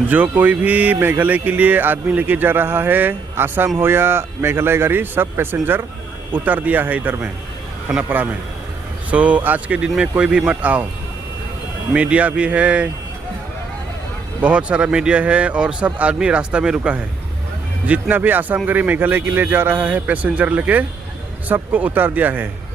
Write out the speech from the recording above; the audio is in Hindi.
जो कोई भी मेघालय के लिए आदमी लेके जा रहा है, आसाम हो या मेघालय गाड़ी, सब पैसेंजर उतार दिया है इधर में खानापारा में। सो आज के दिन में कोई भी मत आओ। मीडिया भी है, बहुत सारा मीडिया है और सब आदमी रास्ता में रुका है। जितना भी आसाम गाड़ी मेघालय के लिए जा रहा है पैसेंजर लेके, सबको उतार दिया है।